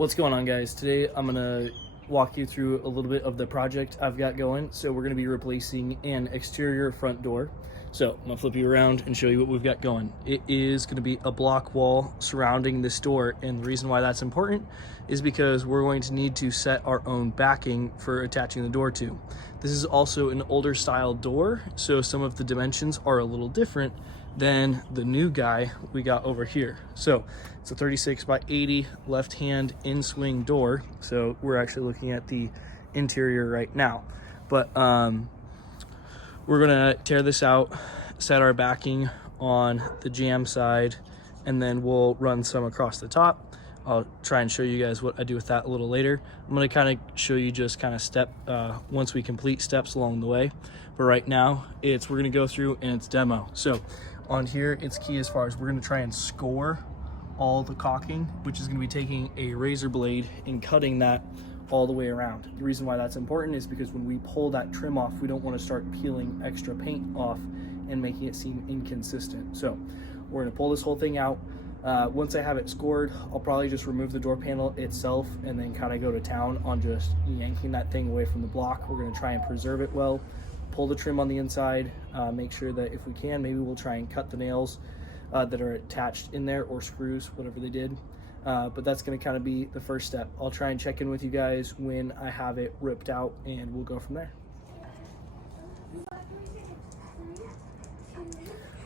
What's going on, guys? Today I'm gonna walk you through a little bit of the project I've got going. So we're gonna be replacing an exterior front door. So I'm gonna flip you around and show you what we've got going. It is gonna be a block wall surrounding this door, and the reason why that's important is because we're going to need to set our own backing for attaching the door to. This is also an older style door, so some of the dimensions are a little different than the new guy we got over here. So it's a 36 by 80 left-hand in-swing door. So we're actually looking at the interior right now. But we're gonna tear this out, set our backing on the jamb side, and then we'll run some across the top. I'll try and show you guys what I do with that a little later. I'm gonna kind of show you just kind of once we complete steps along the way. But right now, we're gonna go through and it's demo. So on here, it's key as far as we're gonna try and score all the caulking, which is gonna be taking a razor blade and cutting that all the way around. The reason why that's important is because when we pull that trim off, we don't wanna start peeling extra paint off and making it seem inconsistent. So we're gonna pull this whole thing out. Once I have it scored, I'll probably just remove the door panel itself and then kind of go to town on just yanking that thing away from the block. We're gonna try and preserve it well, pull the trim on the inside, make sure that if we can, maybe we'll try and cut the nails that are attached in there, or screws, whatever they did. But that's gonna kind of be the first step. I'll try and check in with you guys when I have it ripped out, and we'll go from there.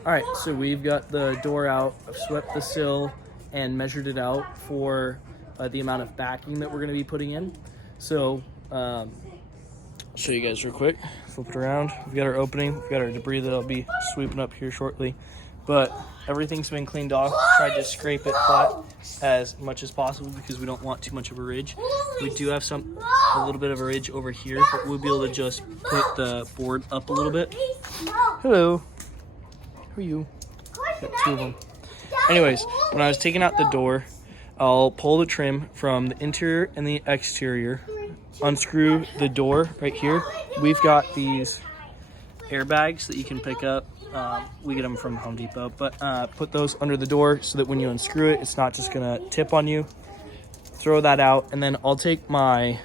All right, so we've got the door out. I've swept the sill and measured it out for the amount of backing that we're gonna be putting in. So I'll show you guys real quick. Flip it around. We've got our opening. We've got our debris that I'll be sweeping up here shortly. But everything's been cleaned off. Tried to scrape it flat as much as possible because we don't want too much of a ridge. We do have a little bit of a ridge over here, but we'll be able to just put the board up a little bit. Hello. Who are you? Got two of them. Anyways, when I was taking out the door, I'll pull the trim from the interior and the exterior, unscrew the door right here. We've got these airbags that you can pick up. We get them from Home Depot, but put those under the door so that when you unscrew it, it's not just gonna tip on you. Throw that out, and then I'll take my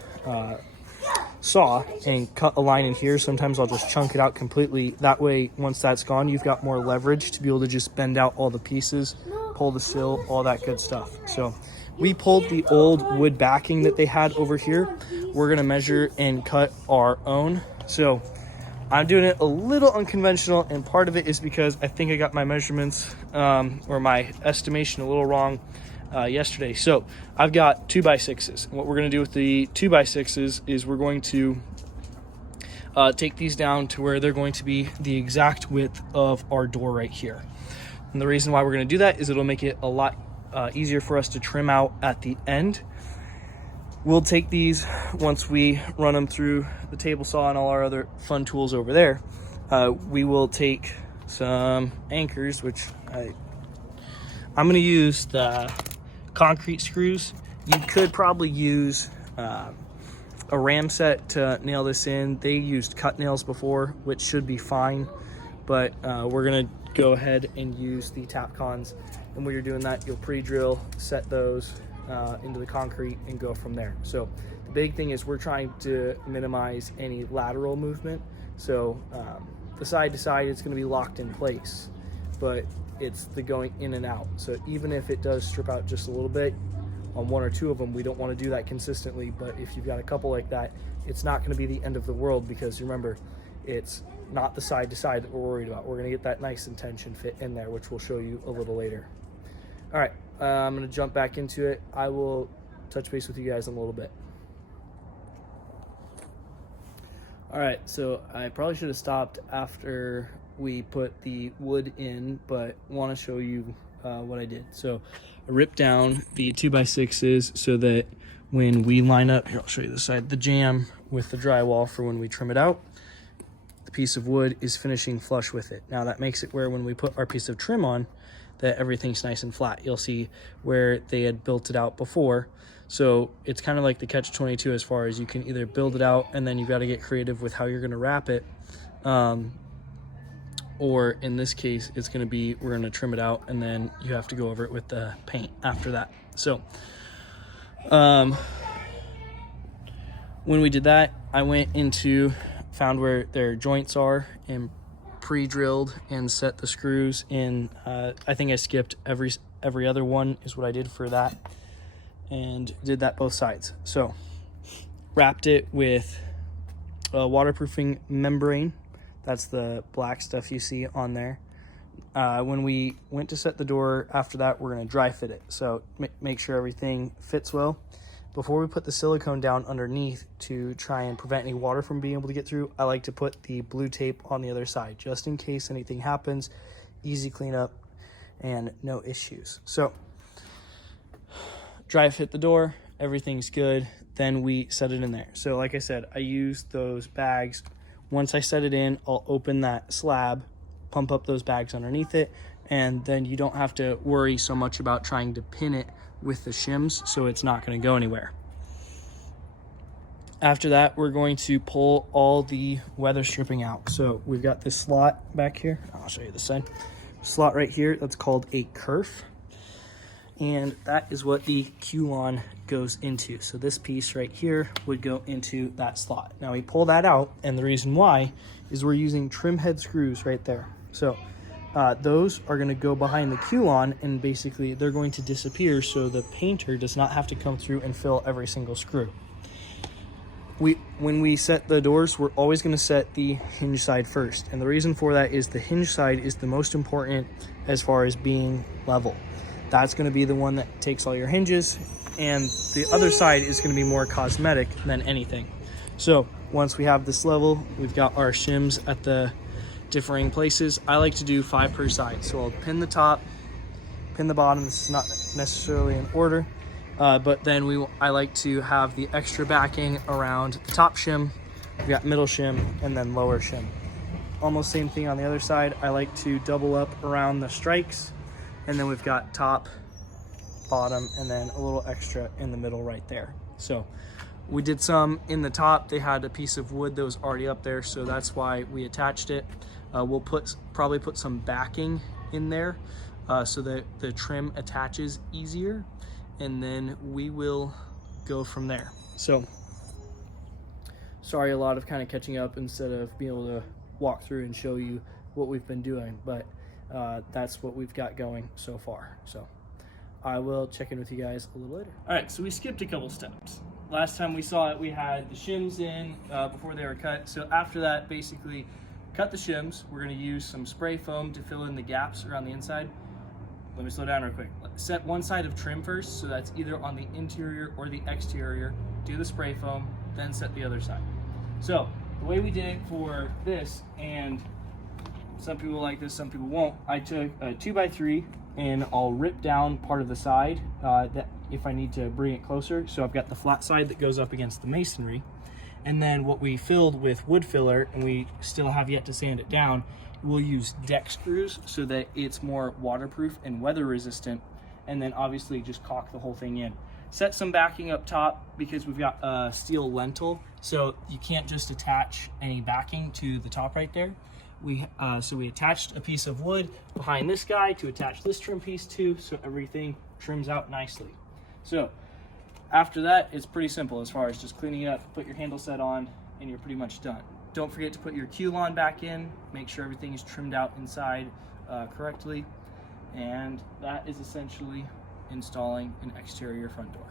saw and cut a line in here. Sometimes I'll just chunk it out completely. That way, once that's gone, you've got more leverage to be able to just bend out all the pieces, pull the sill, all that good stuff. So we pulled the old wood backing that they had over here. We're gonna measure and cut our own. So I'm doing it a little unconventional, and part of it is because I think I got my measurements or my estimation a little wrong yesterday. So I've got 2x6s. What we're gonna do with the 2x6s is we're going to take these down to where they're going to be the exact width of our door right here. And the reason why we're gonna do that is it'll make it a lot easier for us to trim out at the end. We'll take these once we run them through the table saw and all our other fun tools over there. We will take some anchors, which I'm gonna use the concrete screws. You could probably use a ram set to nail this in. They used cut nails before, which should be fine, but we're gonna go ahead and use the Tapcons. And when you're doing that, you'll pre-drill, set those into the concrete, and go from there. So the big thing is we're trying to minimize any lateral movement. So the side to side, it's going to be locked in place, but it's the going in and out. So even if it does strip out just a little bit on one or two of them, we don't want to do that consistently. But if you've got a couple like that, it's not going to be the end of the world, because remember, it's not the side to side that we're worried about. We're going to get that nice and tension fit in there, which we'll show you a little later. All right, I'm gonna jump back into it. I will touch base with you guys in a little bit. All right, so I probably should have stopped after we put the wood in, but want to show you what I did. So I ripped down the 2x6s so that when we line up, here, I'll show you the side, the jamb with the drywall for when we trim it out, the piece of wood is finishing flush with it. Now that makes it where when we put our piece of trim on, that everything's nice and flat. You'll see where they had built it out before. So it's kind of like the catch-22 as far as you can either build it out and then you've got to get creative with how you're going to wrap it. Or in this case, it's going to be, we're going to trim it out and then you have to go over it with the paint after that. So When we did that, I went into, found where their joints are and pre-drilled and set the screws in. I think I skipped every other one is what I did for that, and did that both sides. So wrapped it with a waterproofing membrane. That's the black stuff you see on there. When we went to set the door after that, we're going to dry fit it. So make sure everything fits well. Before we put the silicone down underneath to try and prevent any water from being able to get through, I like to put the blue tape on the other side, just in case anything happens. Easy cleanup and no issues. So dry fit the door, everything's good. Then we set it in there. So like I said, I use those bags. Once I set it in, I'll open that slab, pump up those bags underneath it, and then you don't have to worry so much about trying to pin it with the shims, so it's not going to go anywhere. After that, we're going to pull all the weather stripping out. So we've got this slot back here. I'll show you this side. Slot right here, that's called a kerf. And that is what the Q-Lon goes into. So this piece right here would go into that slot. Now we pull that out, and the reason why is we're using trim head screws right there. So those are going to go behind the Q-Lon, and basically they're going to disappear so the painter does not have to come through and fill every single screw. When we set the doors, we're always going to set the hinge side first, and the reason for that is the hinge side is the most important as far as being level. That's going to be the one that takes all your hinges, and the other side is going to be more cosmetic than anything. So once we have this level, we've got our shims at the differing places. I like to do 5 per side. So I'll pin the top, pin the bottom. This is not necessarily in order, but then I like to have the extra backing around the top shim. We've got middle shim and then lower shim. Almost same thing on the other side. I like to double up around the strikes, and then we've got top, bottom, and then a little extra in the middle right there. So we did some in the top. They had a piece of wood that was already up there, so that's why we attached it. We'll probably put some backing in there so that the trim attaches easier, and then we will go from there. So sorry, a lot of kind of catching up instead of being able to walk through and show you what we've been doing, but that's what we've got going so far. So I will check in with you guys a little later. All right, so we skipped a couple steps. Last time we saw it, we had the shims in before they were cut. So after that, basically cut the shims. We're going to use some spray foam to fill in the gaps around the inside. Let me slow down real quick. Set one side of trim first, so that's either on the interior or the exterior. Do the spray foam, then set the other side. So the way we did it for this, and some people like this, some people won't, I took a 2x3 and I'll rip down part of the side that if I need to bring it closer. So I've got the flat side that goes up against the masonry, and then what we filled with wood filler, and we still have yet to sand it down, we'll use deck screws so that it's more waterproof and weather resistant, and then obviously just caulk the whole thing in. Set some backing up top because we've got a steel lintel, so you can't just attach any backing to the top right there. So we attached a piece of wood behind this guy to attach this trim piece to, so everything trims out nicely. So after that, it's pretty simple as far as just cleaning it up, put your handle set on, and you're pretty much done. Don't forget to put your Q-Lon back in, make sure everything is trimmed out inside correctly, and that is essentially installing an exterior front door.